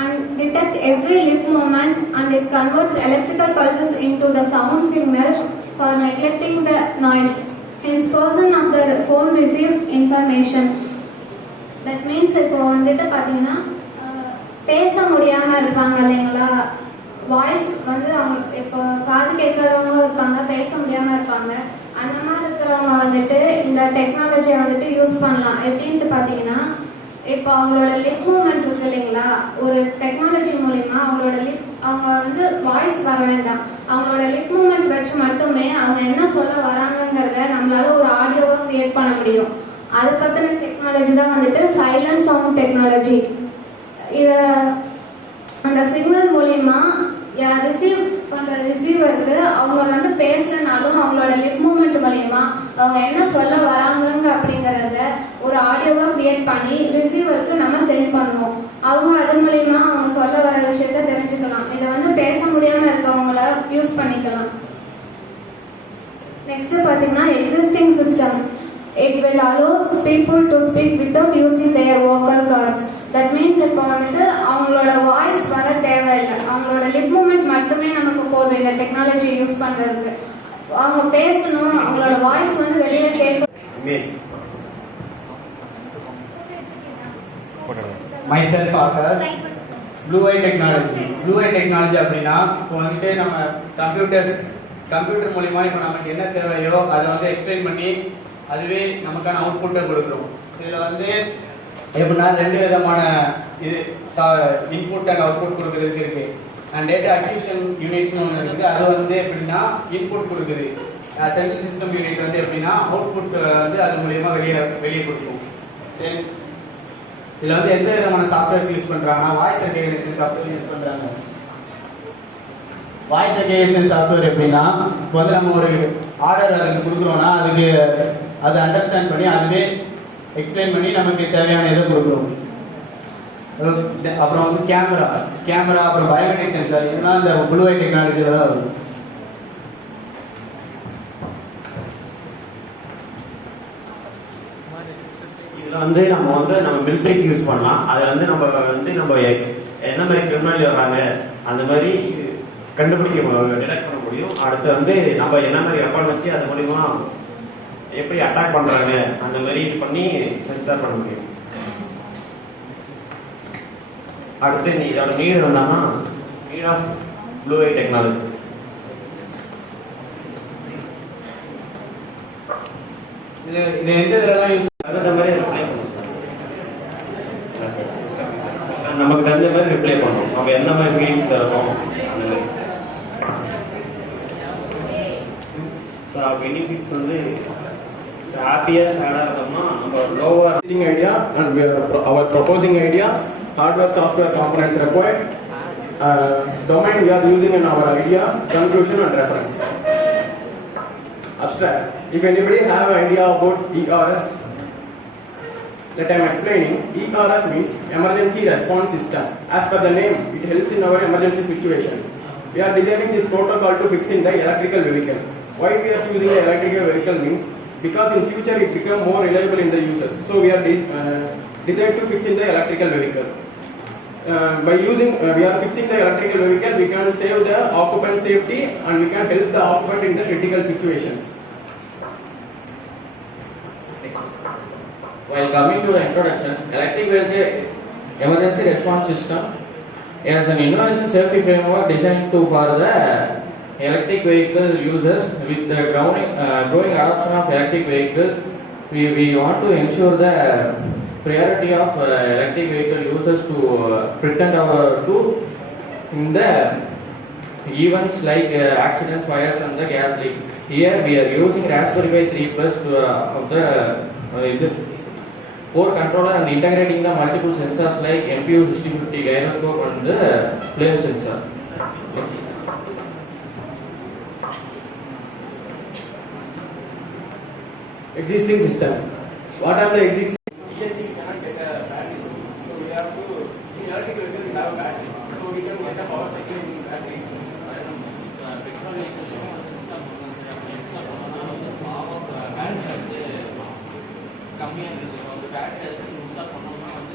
and detect every lip movement, and it converts electrical pulses into the sound signal for neglecting the noise. Hence, person of the phone receives information. That means இப்போ வந்துட்டு பார்த்தீங்கன்னா பேச முடியாமல் இருப்பாங்க இல்லைங்களா, voice வந்து அவங்க இப்போ காது கேட்காதவங்க இருப்பாங்க, பேச முடியாமல் இருப்பாங்க. அந்த மாதிரி இருக்கிறவங்க வந்துட்டு இந்த டெக்னாலஜியை வந்துட்டு யூஸ் பண்ணலாம். எப்படின்ட்டு பார்த்தீங்கன்னா, இப்போ அவங்களோட லிப் மூமெண்ட் இருக்கு இல்லைங்களா, ஒரு டெக்னாலஜி மூலிமா அவங்க வந்து வாய்ஸ் வர வேண்டாம், அவங்களோட லிப் மூமெண்ட் வச்சு மட்டுமே அவங்க என்ன சொல்ல வராங்கங்கிறத நம்மளால ஒரு ஆடியோவை கிரியேட் பண்ண முடியும். அதை பற்றின டெக்னாலஜி தான் வந்துட்டு சைலண்ட் சவுண்ட் டெக்னாலஜி. இதை அந்த சிக்னல் மூலிமா ரிசீவ் பண்ணுற ரிசீவருக்கு அவங்க வந்து பேசலனாலும் அவங்களோட லிப் மூமெண்ட் மூலிமா அவங்க என்ன சொல்ல வராங்க அப்படிங்கிறத ஒரு ஆடியோவாக கிரியேட் பண்ணி ரிசீவருக்கு நம்ம சென்ட் பண்ணுவோம். அவங்க அது மூலிமா அவங்க சொல்ல வர விஷயத்த தெரிஞ்சுக்கலாம். இதை வந்து பேச முடியாமல் இருக்கவங்கள யூஸ் பண்ணிக்கலாம். நெக்ஸ்ட் பார்த்தீங்கன்னா existing system. It will allows people to speak without using their vocal cords. That means இப்போ வந்துட்டு அவங்களோட வாய்ஸ் வர தேவையில்லை, அவங்களோட லிப் மூமெண்ட் மட்டுமே நமக்கு போதும் இந்த டெக்னாலஜி யூஸ் பண்ணுறதுக்கு. அவங்க பேசணும், அவங்களோட வாய்ஸ் வந்து வெளியே கேட்கும். Myself Akash, Blue Eye Technology. Blue Eye Technology அப்படின்னா இப்போ வந்துட்டு நம்ம கம்ப்யூட்டர் மூலிமா இப்போ நமக்கு என்ன தேவையோ அதை வந்து எக்ஸ்பிளைன் பண்ணி அதுவே நமக்கான அவுட்புட்டை கொடுக்குறோம். இதில் வந்து எப்படின்னா 2 விதமான இது இன்புட் அண்ட் அவுட்புட் கொடுக்குறதுக்கு இருக்கு. அண்ட் டேட்டா அக்யூஷன் யூனிட்னு ஒன்று இருக்குது, அது வந்து எப்படின்னா இன்புட் கொடுக்குது. சென்ட்ரல் சிஸ்டம் யூனிட் வந்து எப்படின்னா அவுட்புட் வந்து அது மூலியமா வெளியே கொடுக்கும். இதில் வந்து எந்த விதமான சாஃப்ட்வேர்ஸ் யூஸ் பண்ணுறாங்கன்னா வாய்ஸ் ரெகக்னிஷன் சாஃப்ட்வேர் யூஸ் பண்ணுறாங்க. வாய்ஸ் ரெகக்னிஷன் சாஃப்ட்வேர் எப்படின்னா இப்போ வந்து நம்ம ஒரு ஆர்டர் அதுக்கு கொடுக்குறோம்னா அதுக்கு அதை அண்டர்ஸ்டாண்ட் பண்ணி அதுவே எக்ஸ்பிளைன் பண்ணி நமக்கு தேவையான இதை கொடுக்குறோம். அப்புறம் வந்து கேமரா அப்புறம் பயோமெட்ரிக் சென்சார், இதெல்லாம் இந்த ப்ளூ ஐ டெக்னாலஜியில் தான் வருது. இதில் வந்து நம்ம மிலிட்ரிக்கு யூஸ் பண்ணலாம். அதை வந்து நம்ம என்ன மாதிரி கிரிமினல் வர்றாங்க அந்த மாதிரி டிடெக்ட் பண்ண முடியும். அடுத்து வந்து நம்ம என்ன மாதிரி வெப்பன் வச்சு அது மூலிமா எப்படி அட்டாக் பண்றாங்க அந்த மாதிரி இது பண்ணி சென்சார் பண்ண முடியும். அடுத்து இதோட நீட் என்னன்னா need of blue eye technology. இது எந்த இதெல்லாம் யூஸ் தகுந்த மாதிரி ரிப்ளை பண்ணும் சார். நமக்கு தகுந்த மாதிரி ரிப்ளை பண்ணும், நம்ம எந்த மாதிரி ஃபீலிங்ஸ் இருக்கோம் அந்த மாதிரி. பெனிஃபிட்ஸ் வந்து happier, sadder இருந்தோம்னா நம்ம lower idea, and our proposing idea, hardware software components required, domain we are using in our idea, conclusion and reference. Abstract. If anybody have an idea about ERS, that I am explaining. ERS means emergency response system. As per the name, it helps in our emergency situation. We are designing this protocol to fix in the electrical vehicle. Why we are choosing the electrical vehicle means because in future it become more reliable in the users. So we are designed to fix in the electrical vehicle. By using we are fixing the electrical vehicle, we can save the occupant safety and we can help the occupant in the critical situations. While coming to the introduction, electric vehicle emergency response system is an innovation safety framework designed for the electric vehicle users. With the growing adoption of electric vehicle, we want to ensure the priority of electric vehicle users to pretend to in the events like accident, fires and the gas leak. Here we are using Raspberry Pi 3 Plus of the core controller and integrating the multiple sensors like MPU 6050 gyroscope and the flame sensor. Existing system. What are the existing? கம்மியாக இருக்குது. Battery install பண்ணோம்னா வந்து